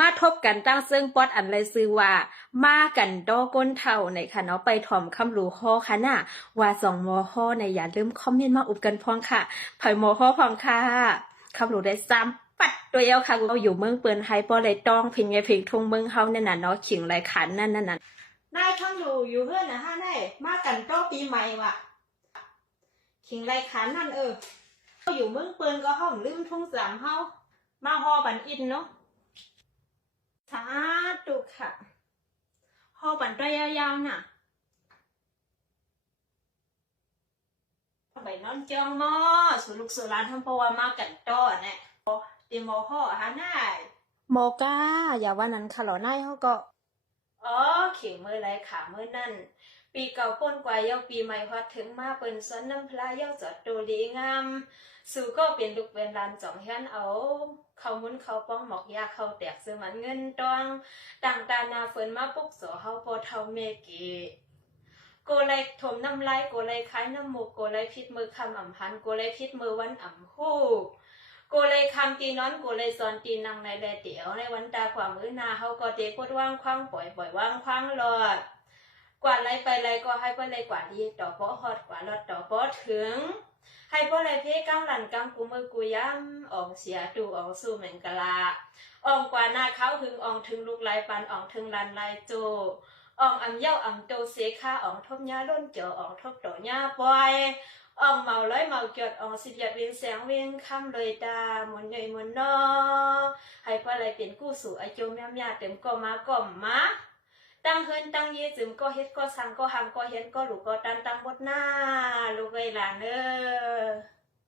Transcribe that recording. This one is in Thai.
มาทบกันตั้งซึ่งป๊อดอันไรซื้อว่ามากันดอก้นเท่าในค่ะเนาะไปถ่อมคำรู้ข้อค่ะน่ะว่าสองมอข้อในอย่าลืมคอมเมนต์มาอุบกันพองค่ะไผ่มอข้อพองค่ะคำรู้ได้ซ้ำปัดตัวเอวค่ะเราอยู่เมืองเปิ้นไฮปอเลยต้องพิงไงพิงทุ่งเมืองเฮาเนี่ยน่ะเนาะขิงไรขันนั่นน่ะนายคำรู้อยู่เฮือนนะฮะนายมากันต้อปีใหม่ว่ะขิงไรขันนั่นอยู่เมืองเปิ้นก็ห้องลืมทุ่งสามเฮามาฮอบันอินเนาะสาธุค่ะฮอบันระยะยาวน่ะไปนอนจองมอสุลุกสุรานทำเพราะว่ามากันต้อเนี่ยตีมอฮอฮะนายมอก้าอย่าว่านั้นค่ะหรอนายเขาก็เขียงมือไรขามือนั่นปีเก่าป้นกว่าเย้าปีใหม่พอถึงมาเปิ้นสนน้ำพลาเย้าจอดดูดีงามสู่ก็เปลี่ยนลูกเป็นลานจ่องเฮือนเอาเขามุนเขาป้องหมอกยาเขาแตกซื้อมันเงินตองต่างตานาเฟินมาปุกโสเฮาพอเท่าเมกีโกไลถมน้ำลายโกไลคล้ายน้ำมูกโกไลพิษมือคำอ่ำพันโกไลพิษมือวันอ่ำคู่โกไลคำตีน้อนโกไลซอนตีนังในแลเตี๋ยวในวันตาความมือนาเฮาก็เตะโคตรว่างคว้างปล่อยว่างคว้างรอดกว่าไรไปไรก็ให้ไปไรกว่าดีต่อป้อฮอดกว่ารอดต่อป้อถึงให้พ่อไรเพ่ก้าวหลันกำกูมือกูย้ำอองเสียดูอองสู้เหมือนกะลาอองกว่าหน้าเขาถึงอองถึงลูกลายปันอองถึงลันลายโจอองอ่ำเย้าอ่ำโตเสค่าอองทบยาล้นเจออองทบโตยาปล่อยอองเมาร้อยเมาเกิดอองสิบหยดเวียนแสงเวียนคำเลยตาหมุนใหญ่หมุนนอให้พ่อไรเป็นกู้สู่ไอโจมยำยาเต็มก็มาก่อมมาตั้งเฮินตั้งเยจึมก็เฮ็ดก็สั่งก็หังก็เห็นก็หลูกก็ตันตั้งบดหน้าลูกไอ้หลาน